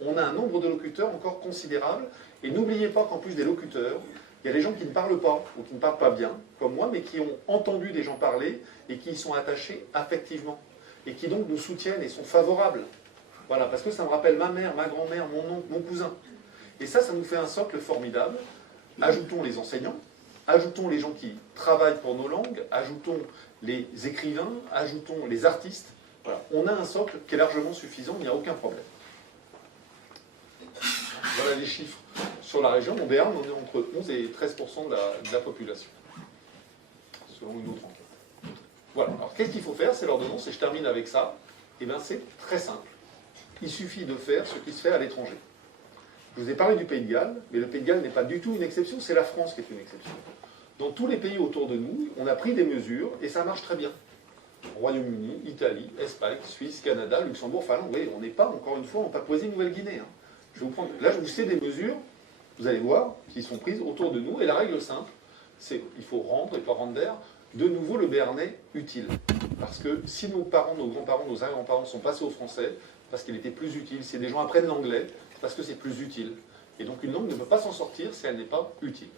On a un nombre de locuteurs encore considérable, et n'oubliez pas qu'en plus des locuteurs, il y a des gens qui ne parlent pas, ou qui ne parlent pas bien, comme moi, mais qui ont entendu des gens parler, et qui y sont attachés affectivement, et qui donc nous soutiennent et sont favorables. Voilà, parce que ça me rappelle ma mère, ma grand-mère, mon oncle, mon cousin. Et ça nous fait un socle formidable. Ajoutons les enseignants, ajoutons les gens qui travaillent pour nos langues, ajoutons les écrivains, ajoutons les artistes. Voilà, on a un socle qui est largement suffisant, il n'y a aucun problème. Voilà les chiffres. Sur la région, en Béarn, on est entre 11 et 13% de la population, selon une autre enquête. Voilà, alors qu'est-ce qu'il faut faire? C'est l'ordonnance, et je termine avec ça. Eh bien, c'est très simple. Il suffit de faire ce qui se fait à l'étranger. Je vous ai parlé du Pays de Galles, mais le Pays de Galles n'est pas du tout une exception, c'est la France qui est une exception. Dans tous les pays autour de nous, on a pris des mesures, et ça marche très bien. Royaume-Uni, Italie, Espagne, Suisse, Canada, Luxembourg, Finlande, oui, on n'est pas, encore une fois, en Papouasie-Nouvelle-Guinée. Hein. Là, je vous cite des mesures, vous allez voir, qui sont prises autour de nous, et la règle simple, c'est qu'il faut rendre, et pas rendre d'air, de nouveau le béarnais utile. Parce que si nos parents, nos grands-parents, nos arrière-grands-parents sont passés au français, parce qu'il était plus utile, si des gens apprennent l'anglais, c'est parce que c'est plus utile. Et donc une langue ne peut pas s'en sortir si elle n'est pas utile.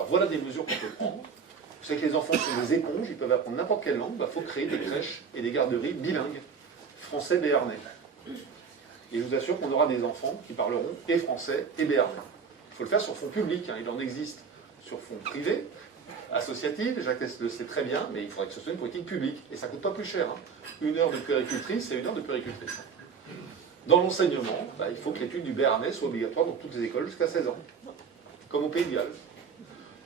Alors voilà des mesures qu'on peut prendre. Vous savez que les enfants sont des éponges, ils peuvent apprendre n'importe quelle langue, il faut créer des crèches et des garderies bilingues, français, béarnais. Et je vous assure qu'on aura des enfants qui parleront et français et béarnais. Il faut le faire sur fonds public, hein. Il en existe sur fonds privés, associatifs, Jacques le sait très bien, mais il faudrait que ce soit une politique publique. Et ça ne coûte pas plus cher. Hein. 1 heure de puéricultrice, c'est 1 heure de puéricultrice. Dans l'enseignement, il faut que l'étude du béarnais soit obligatoire dans toutes les écoles jusqu'à 16 ans, comme au Pays de Galles.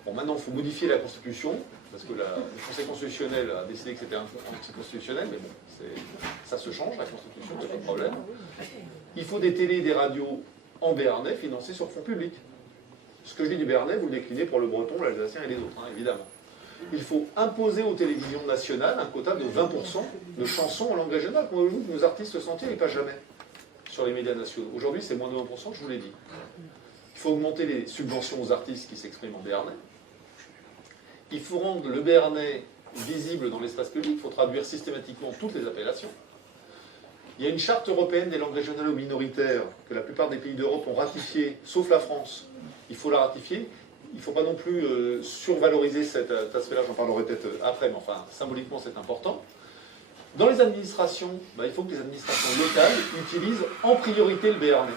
Bon, maintenant, il faut modifier la Constitution, parce que le Conseil constitutionnel a décidé que c'était anticonstitutionnel, mais bon, ça se change, la Constitution, il n'y a pas de problème. Il faut des télés et des radios en béarnais financées sur fonds publics. Ce que je dis du béarnais, vous le déclinez pour le breton, l'alsacien et les autres, hein, évidemment. Il faut imposer aux télévisions nationales un quota de 20% de chansons en langue régionale. Comment voulez-vous que nos artistes sentiers ne passent jamais sur les médias nationaux? Aujourd'hui, c'est moins de 20%, je vous l'ai dit. Il faut augmenter les subventions aux artistes qui s'expriment en béarnais. Il faut rendre le béarnais visible dans l'espace public. Il faut traduire systématiquement toutes les appellations. Il y a une charte européenne des langues régionales ou minoritaires que la plupart des pays d'Europe ont ratifiée, sauf la France. Il faut la ratifier. Il ne faut pas non plus survaloriser cet aspect-là, j'en parlerai peut-être après, mais enfin, symboliquement, c'est important. Dans les administrations, il faut que les administrations locales utilisent en priorité le béarnais.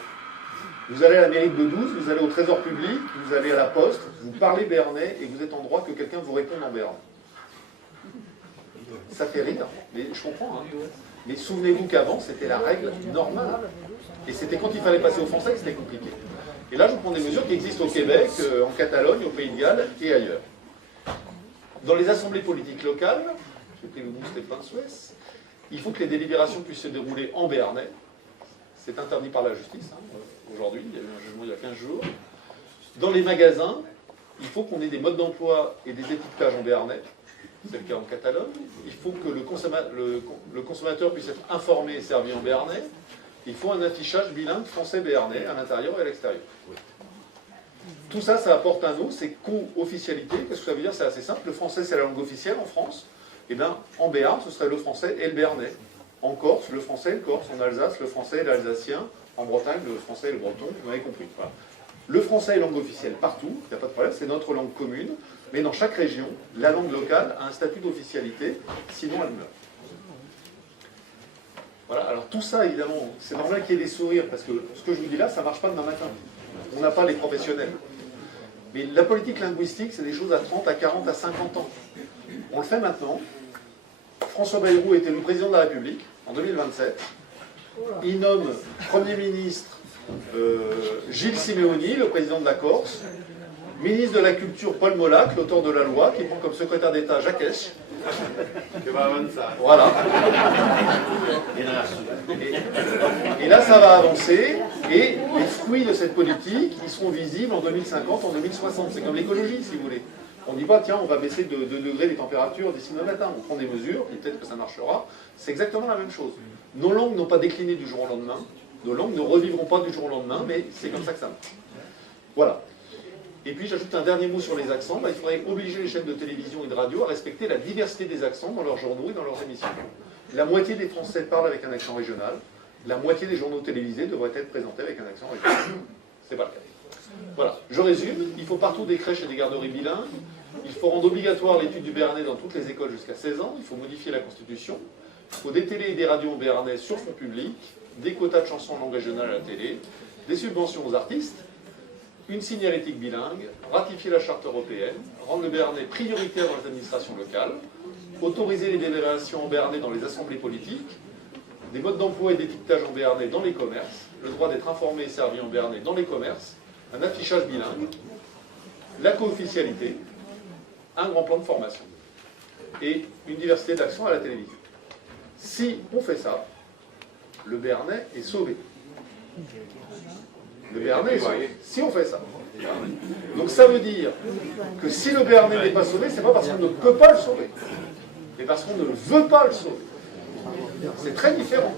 Vous allez à la mairie de Bedouze, vous allez au trésor public, vous allez à la poste, vous parlez béarnais et vous êtes en droit que quelqu'un vous réponde en béarnais. Ça fait rire, mais je comprends. Hein. Mais souvenez-vous qu'avant, c'était la règle normale. Et c'était quand il fallait passer au français que c'était compliqué. Et là, je vous prends des mesures qui existent au Québec, en Catalogne, au Pays de Galles et ailleurs. Dans les assemblées politiques locales, j'ai pris le mot Stéphane Suez, il faut que les délibérations puissent se dérouler en béarnais. C'est interdit par la justice, hein, aujourd'hui, il y a eu un jugement il y a 15 jours. Dans les magasins, il faut qu'on ait des modes d'emploi et des étiquetages en béarnais. C'est le cas en Catalogne. Il faut que le consommateur puisse être informé et servi en béarnais. Il faut un affichage bilingue français-béarnais à l'intérieur et à l'extérieur. Tout ça, ça apporte un nom, c'est co-officialité. Qu'est-ce que ça veut dire? C'est assez simple. Le français, c'est la langue officielle en France. Et bien, en Béarn, ce serait le français et le béarnais. En Corse, le français et le corse. En Alsace, le français et l'alsacien. En Bretagne, le français et le breton. Vous m'avez compris. Voilà. Le français est langue officielle partout, il n'y a pas de problème, c'est notre langue commune. Mais dans chaque région, la langue locale a un statut d'officialité, sinon elle meurt. Voilà, alors tout ça, évidemment, c'est normal qu'il y ait des sourires, parce que ce que je vous dis là, ça ne marche pas demain matin. On n'a pas les professionnels. Mais la politique linguistique, c'est des choses à 30, à 40, à 50 ans. On le fait maintenant. François Bayrou était le président de la République en 2027. Il nomme Premier ministre Gilles Simeoni, le président de la Corse, ministre de la Culture Paul Molac, l'auteur de la loi, qui prend comme secrétaire d'État Jacques Esch. Voilà. Et là, ça va avancer, et les fruits de cette politique, ils seront visibles en 2050, en 2060. C'est comme l'écologie, si vous voulez. On ne dit pas, tiens, on va baisser de 2 degrés les températures d'ici demain matin. On prend des mesures, et peut-être que ça marchera. C'est exactement la même chose. Nos langues n'ont pas décliné du jour au lendemain. Nos langues ne revivront pas du jour au lendemain, mais c'est comme ça que ça marche. Voilà. Et puis j'ajoute un dernier mot sur les accents. Il faudrait obliger les chaînes de télévision et de radio à respecter la diversité des accents dans leurs journaux et dans leurs émissions. La moitié des Français parlent avec un accent régional. La moitié des journaux télévisés devraient être présentés avec un accent régional. C'est pas le cas. Voilà. Je résume. Il faut partout des crèches et des garderies bilingues. Il faut rendre obligatoire l'étude du béarnais dans toutes les écoles jusqu'à 16 ans. Il faut modifier la Constitution. Il faut des télés et des radios en béarnais sur fonds publics, des quotas de chansons en langue régionale à la télé, des subventions aux artistes, une signalétique bilingue, ratifier la charte européenne, rendre le béarnais prioritaire dans les administrations locales, autoriser les délibérations en béarnais dans les assemblées politiques, des modes d'emploi et d'étiquetage en béarnais dans les commerces, le droit d'être informé et servi en béarnais dans les commerces, un affichage bilingue, la co-officialité, un grand plan de formation et une diversité d'actions à la télévision. Si on fait ça, le béarnais est sauvé. Le béarnais est sauvé. Si on fait ça. Donc ça veut dire que si le béarnais n'est pas sauvé, c'est pas parce qu'on ne peut pas le sauver, mais parce qu'on ne veut pas le sauver. C'est très différent.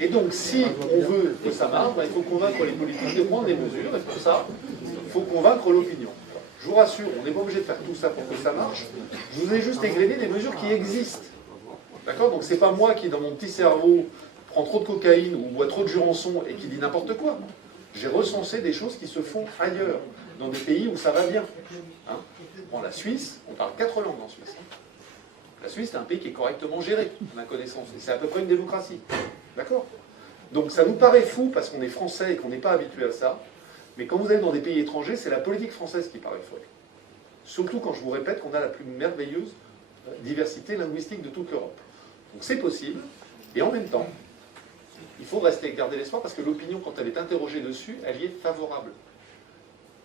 Et donc si on veut que ça marche, il faut convaincre les politiques de prendre des mesures, et pour ça, il faut convaincre l'opinion. Je vous rassure, on n'est pas obligé de faire tout ça pour que ça marche. Je vous ai juste égrené des mesures qui existent. D'accord? Donc c'est pas moi qui, dans mon petit cerveau, prend trop de cocaïne ou boit trop de jurançon et qui dit n'importe quoi. J'ai recensé des choses qui se font ailleurs, dans des pays où ça va bien. Hein. Bon, la Suisse, on parle 4 langues en Suisse. La Suisse, c'est un pays qui est correctement géré, à ma connaissance. Et c'est à peu près une démocratie. D'accord? Donc ça nous paraît fou parce qu'on est français et qu'on n'est pas habitué à ça. Mais quand vous allez dans des pays étrangers, c'est la politique française qui paraît folle. Surtout quand je vous répète qu'on a la plus merveilleuse diversité linguistique de toute l'Europe. Donc c'est possible. Et en même temps, il faut garder l'espoir parce que l'opinion, quand elle est interrogée dessus, elle y est favorable.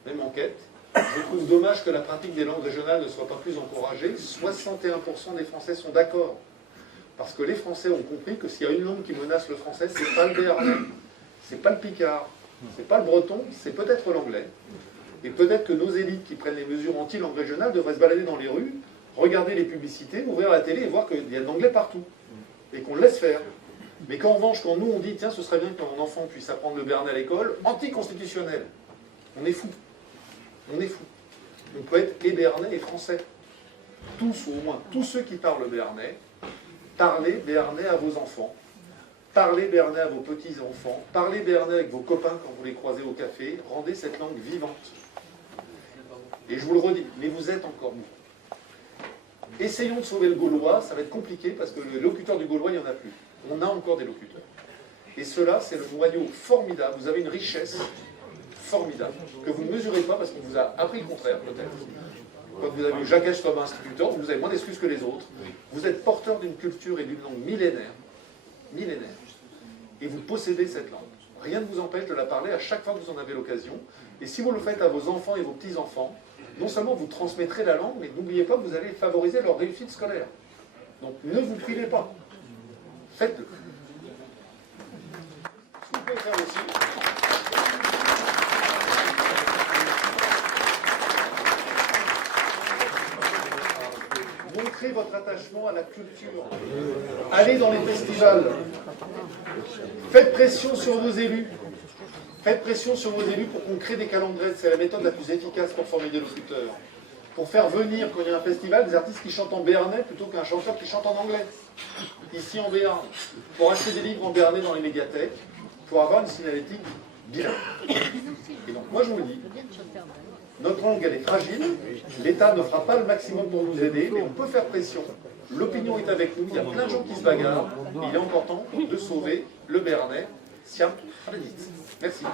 Même enquête. Je trouve dommage que la pratique des langues régionales ne soit pas plus encouragée. 61% des Français sont d'accord. Parce que les Français ont compris que s'il y a une langue qui menace le français, c'est pas le béarnais, c'est pas le picard, c'est pas le breton, c'est peut-être l'anglais. Et peut-être que nos élites qui prennent les mesures anti-langue régionale devraient se balader dans les rues, regarder les publicités, ouvrir la télé et voir qu'il y a de l'anglais partout. Et qu'on le laisse faire. Mais qu'en revanche, quand nous on dit, tiens, ce serait bien que mon enfant puisse apprendre le béarnais à l'école, anticonstitutionnel. On est fou. On est fou. On peut être et béarnais et français. Tous, ou au moins tous ceux qui parlent béarnais, parlez béarnais à vos enfants. Parlez béarnais à vos petits-enfants. Parlez béarnais avec vos copains quand vous les croisez au café. Rendez cette langue vivante. Et je vous le redis, mais vous êtes encore nous. Essayons de sauver le gaulois, ça va être compliqué parce que le locuteur du gaulois, il n'y en a plus. On a encore des locuteurs. Et cela, c'est le noyau formidable. Vous avez une richesse formidable que vous ne mesurez pas parce qu'on vous a appris le contraire, peut-être. Quand vous avez eu Jacques H comme instituteur, vous avez moins d'excuses que les autres. Vous êtes porteur d'une culture et d'une langue millénaire. Millénaire. Et vous possédez cette langue. Rien ne vous empêche de la parler à chaque fois que vous en avez l'occasion. Et si vous le faites à vos enfants et vos petits-enfants, non seulement vous transmettrez la langue, mais n'oubliez pas que vous allez favoriser leur réussite scolaire. Donc ne vous privez pas. Faites-le. Ce que vous pouvez faire aussi, montrez votre attachement à la culture. Allez dans les festivals. Faites pression sur vos élus. Faites pression sur vos élus pour qu'on crée des calendriers. C'est la méthode la plus efficace pour former des locuteurs. Pour faire venir, quand il y a un festival, des artistes qui chantent en béarnais plutôt qu'un chanteur qui chante en anglais. Ici en Béarn. Pour acheter des livres en béarnais dans les médiathèques, pour avoir une signalétique bien. Et donc moi je vous le dis, notre langue elle est fragile, l'État ne fera pas le maximum pour nous aider, mais on peut faire pression. L'opinion est avec nous, il y a plein de gens qui se bagarrent, il est encore temps de sauver le béarnais. Siam Hadit. Merci.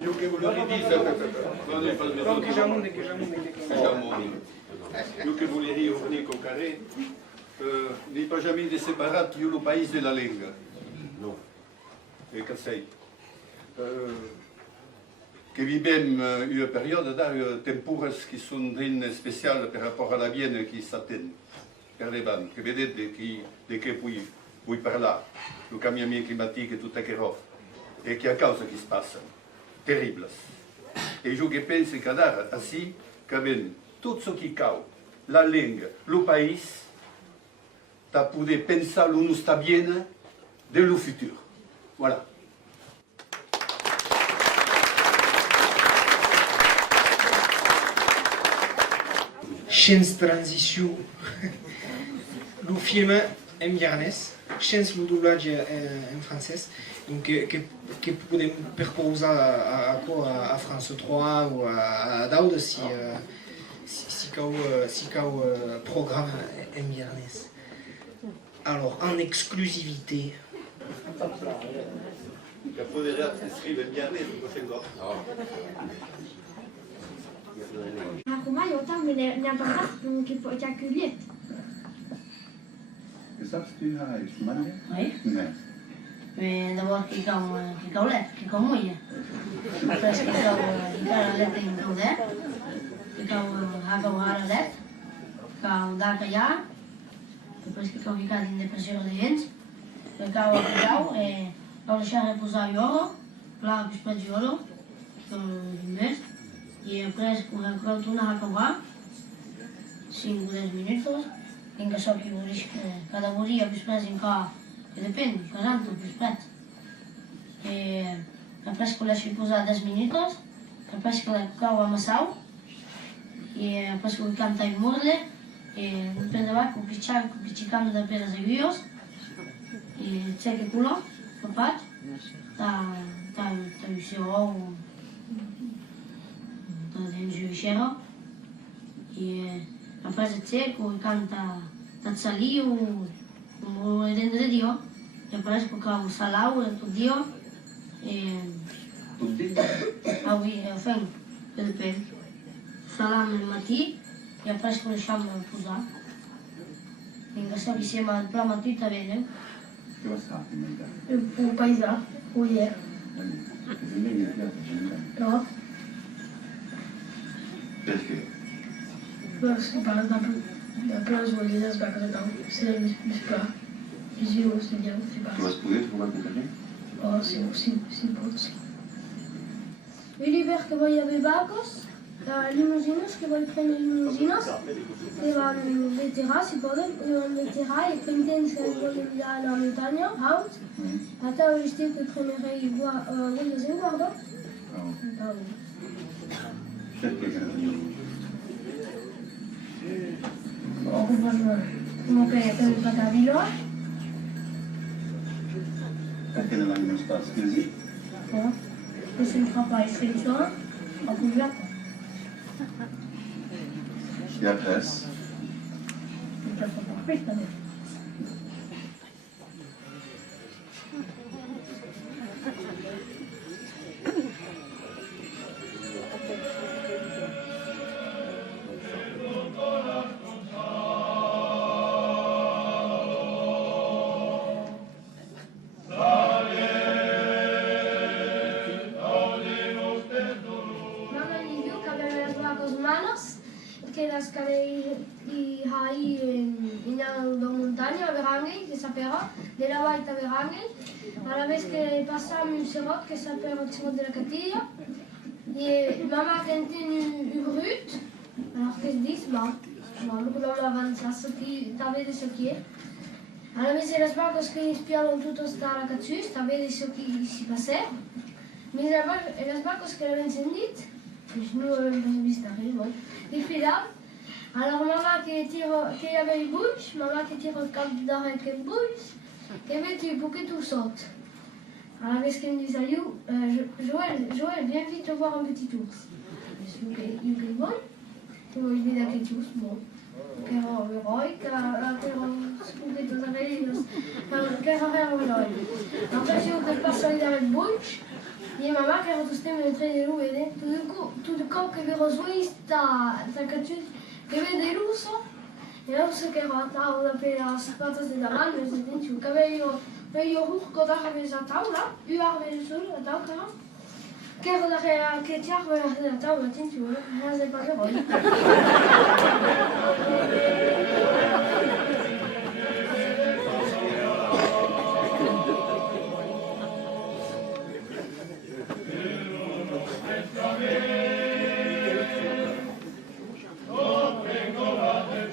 Io che volevo venire con Carré, n'est pas jamais de séparat le pays de la langue. Non. Et que c'est que vivem une période de tempores qui sont d'une spéciale par rapport à la Vienne qui s'attend per les vents, que vedete de che vuoi parlare, le cambiamento climatico e tutto che roba, e che a causa che si passa, terribles. E io che penso che andare assim, che ben tutto ce qui cau, la langue, le pays, da poter pensare lo non sta bene dello futuro. Voilà. Chens transició. Le film en biarnès, chens le doublage en francès, donc que podem proposar a France 3 ou à d'autres si cau programme en biarnès. Alors, en exclusivité. Acum eu tam ne-am păcat că a culiet. Saps tu hai Sumania? Oui. Non. Mais d'abord, qui cau muia. Après, qui cau let in cau de. Qui cau cau hara let. Cau daca ja. Depois que cau ficar in depressão de gente. Cau e cau deixar repousar o oro. Claro que espera de oro. Que investe. E depois, quando tu não acabar, 5 10 minutos, tem que só que cada boria depois em cá, que depende, casando depois. E depois que deixo pousar 10 minutos, depois que o amassau, e depois que canta e morde, Després de baix, cuclicicando de peres de guios, i cheque culo, papat, ta visio, ta denju visero, i après checo, i canta tatsaliu, o dentro dio, e après cucau salau, tu dio, avui fem pel pel, salam al matí, i après coneixem el posar. Vinga, se insieme al pla matí ta vedem. Che va stato in verità? Un paesà, uier. No? Perché? Si parla de les valides va casar tant, si la més pla. I si ho estudieu, si Tu parla. vas poder trobar compagnia? Oh, si pots. L'hiver que voy a ver barcos, limusinos, que voy prendre limusinos, que van de terra, si poden, van de terra i pendents que volen mirar a la muntanya, out. Ata l'estiu que premerei voglio un guardo. Perché che non Come per il patavilo, Perché non hai uno spazio così? che si fa poi iscrizione, ho pubblicato. E après? Il tempo per questo. Que las carei y ahí en la montaña a Verangel, que s'appelle, de la Baita Verangel, a la vez que passam un serot que s'appelle el serot de la Catilla, et maman quand une brut, alors que se dit, le color avança, també de ce qui est. A la vez les barcos que espiaron todos a la Catsus, també de ce qui s'y passait, mais les barcos que l'avaient encendit, pues no l'hem vist res, bon. I final, alors maman que y avait une bouche, maman qui tire le cap d'arrêt avec une bouche, et bien tu bouquet tout saute. Alors qu'est-ce qu'elle me dit, Joël, viens vite voir un petit ours. Je suis bon, tu vois l'idée d'un petit ours, bon. Que era heroic, que era uns poquitos avellos, que era heroic. Après j'ai eu que passe avec une bouche, et maman qui a retosté me train de loup, et tout le corps que vi rozvoji ta Catsus, que ve de luso, e la luso que era atau da pe as patas de daman, me sentiu que veio ruhko da have za taula, u arve sul atau cara. Que era da que ti arve da taula, sentiu, mas é pas heroic.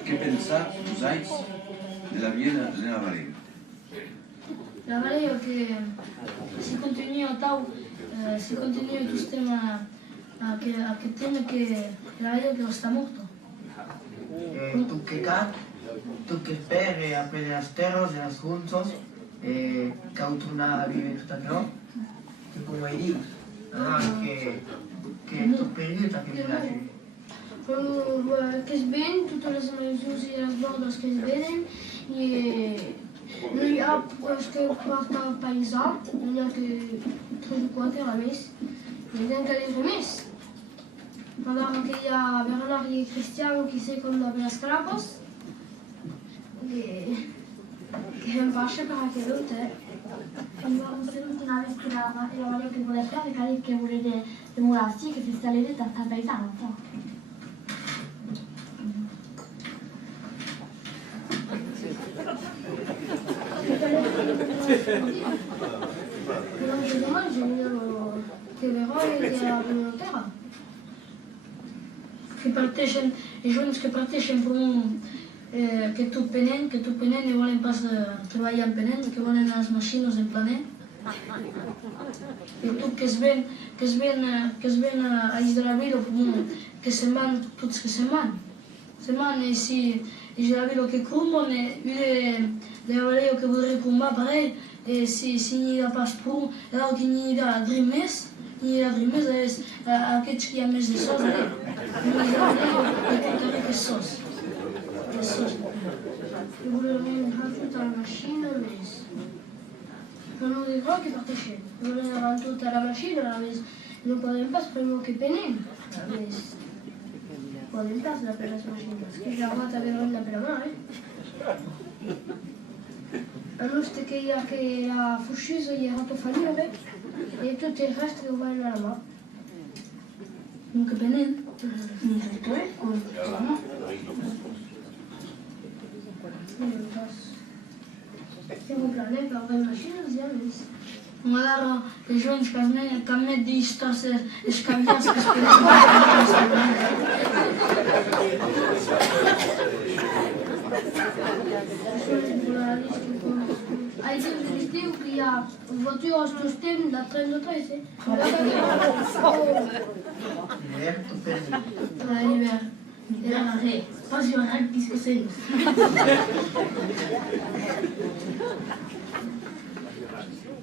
Che pensate, usais, della Viena nella Marina? La vale que si continue tau, si continue tu sistema que tiene que la vale que está morto. Tu que speri apre las terras e las juntos, che autunna vive tutta però, che come hai detto, che tu periodo che mi piace. Que es ven, totes les marisures i les bordes que es venen, i no hi ha els que porta el paisà, n'hi ha que 3 o 4 a més, i n'hi ha que li més. Alors que hi ha Bernard i Christian qui se com de les crapos, que em passa per aquell hotel. Usted l'ultima vez que la Maria che vuole fare, che vuole demorarsi, che si sta lì da paesano, no? Non, c'est dommage, che l'eroe era volontaire. Que parteixen, els joves que parteixen per que tu penen i volen pas treballar en penen, que volen les màquines en planer. I tu que es ven a Ix de la Vila, que se'n van, tots que se'n van. Se'n van i si e c'era quello che curmano e le valeo che vorrei curmare pareil, e si n'y a pas pour, alors qu'il n'y a drimes, a quelque qui a mis des sauces, il y a des sauces. Je voulais rentrer dans la machine, mais non des grands qui partaient. Je voulais rentrer dans la machine, mais non podem pas prendre que penen. Mais podem pas la pena machine, parce que j'ai avoir avec la pena main. Alors c'était qu'il y a que la foucheuse il y a tout fallu avec et tout le reste que voit la main. Donc penen. Siamo planeta, avem mașină, ziamis. Mă dar pe jonci ca mine de isto se scambiască spre Aici știu că ea votul ăsta stem la 33, Liberto per la liber. Era la re, quasi un hack di senso.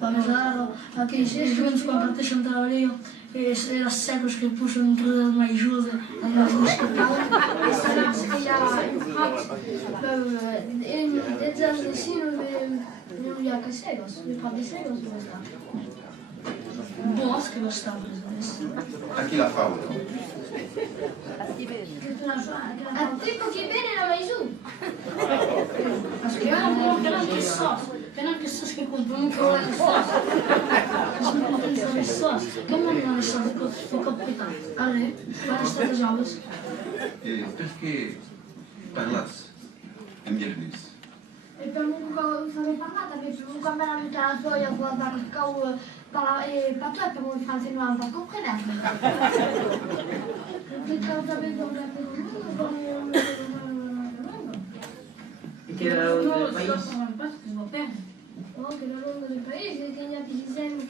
Vamos dar aqui juntos com a parte central ali, era séculos que puxam um produto mais ajuda, a nós nos escapar. Sarà che ea deci ani de zi nu ia că serios, nu poate serios nu ăsta. Boas que vai estar preso. Aqui la faula. A tipo che bene la mai su. Mas que era bom, pena que só que comprou um problema de sócio. Mas não tem de sócio. Como não é só do capitão? Ale, vai estar das aulas. Perché parlas in milanese? E per nunca fare parlata, perché nunca me l'ha messa la gioia guarda che cavolo parla e patto è per un francese non va comprendere. Che cosa vedo da per E che era un Não, país. só não passa que vou perder. Oh, che la lunga del paese, che gli altri dicono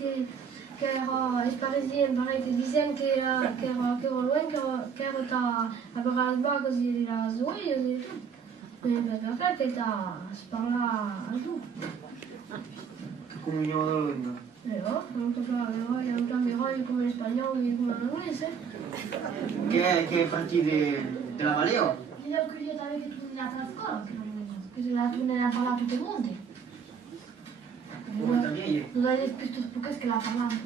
che era i parisieni, pareil, che dicono che era loin, che era a Bralba così la Zoe e tutto. Perché che si parla a tu. Che comunione della lingua. Non so fare, è un cambio come l'espagnolo e come l'inglese. Che parti della Valeo? Io credo che avete tu nella scuola, che tu ne hai parlato tutti i mondi. Molta vieja. Non hai detto perché che l'ha parlato.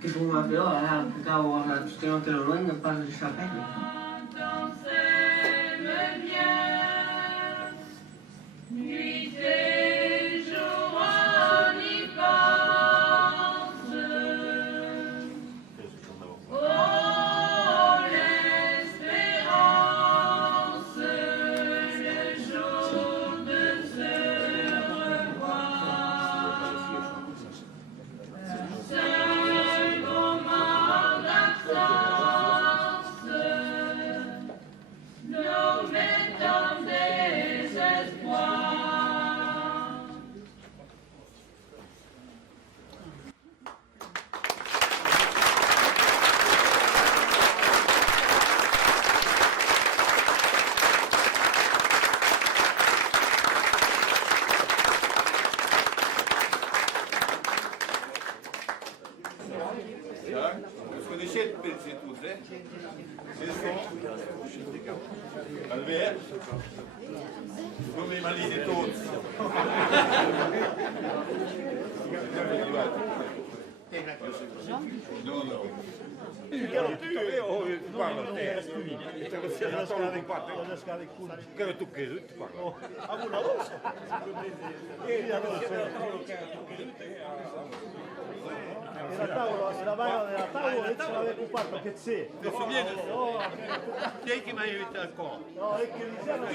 Che tu mi però, che cavo, tutte le note della lingua, parlo di sapere. Conoscete pensi tu, Albert? Come i malini tutti. No, no. La mano della tavola e ce l'avete fatto che c'è. Adesso viene. Chi è che mi ha invitato qua? No, è che diciamo